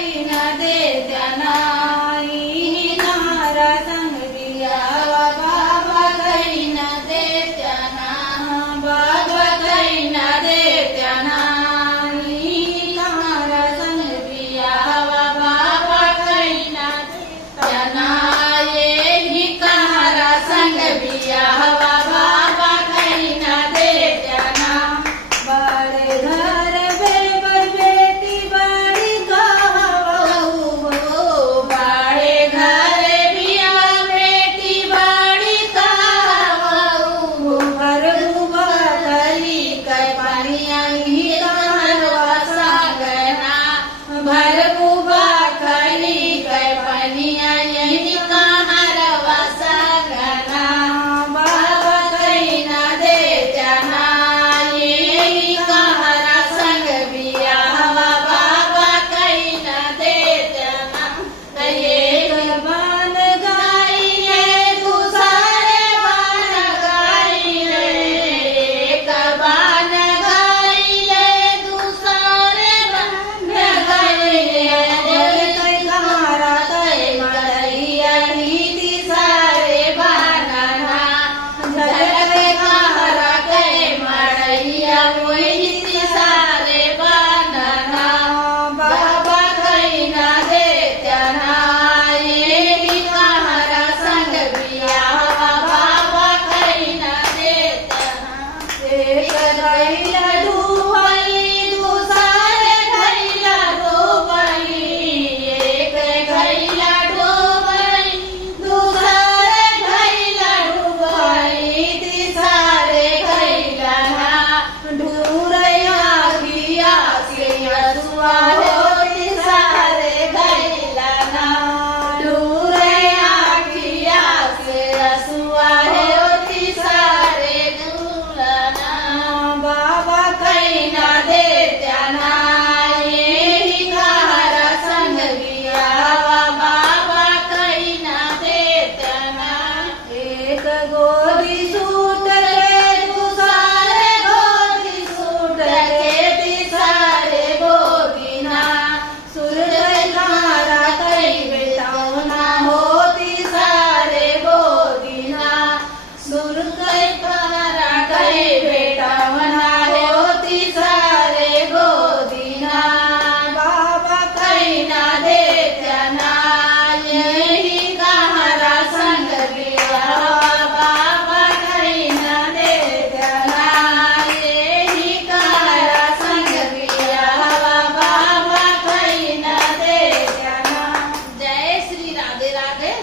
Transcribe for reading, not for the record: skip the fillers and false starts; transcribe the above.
काही न देत्याना कहारा संग दिया बाबा काही न देत्याना बाबा काही न देत्याना कहारा संग दिया बाबा काही न देत्याना ये कहारा संग दिया बाबा काही न देत्याना बड़े घर बेबर बेटी बड़ी कहवहु बड़े घर बिया बेटी बड़ी कहवहु घर बुबा कली कै पानिया ही कहरवा सागना भर बुबा कली कै पानिया यही कहरवा सागना बाबा कहीं न देत्याना यही कहरा संग बिया बाबा कहीं न देत्याना एक बान गाइले दूसरे बान गाइले एक बान गाइले दूसरे बान गाइले कई कहारा कई मड़ैया नीति सारे बानना झलके कहारा कई मड़ैया वही नीति सारे बानना बाबा कहीं न देत्याना ये कहारा संग बिया बाबा कहीं न देत्याना एक धैला डूबली दूसरे धैला डूबली एक धैला डूबली दूसरे धैला डूबली तीसरे धैला ना ढूरैया किया से हसुआ हो तीसरे धैला ना ढूरैया किया से हसुआ हो तीसरे धूला ना बाबा कहीं न देत्याना यही कहारा संग बिया बाबा कहीं न देत्याना एक गोदी सूट के दूसरे गोदी सूट के तीसरे गोदी ना सूर्य कहारा कहीं बेटावना हो तीसरे गोदी ना सूर्य कहारा कहीं बेटावना हो तीसरे गोदी ना बाबा कहीं न देत्याना यही कहारा संग बिया बाबा कहीं न देत्याना यही कहारा संग बिया बाबा कहीं न देत्याना। जय श्री राधे राधे।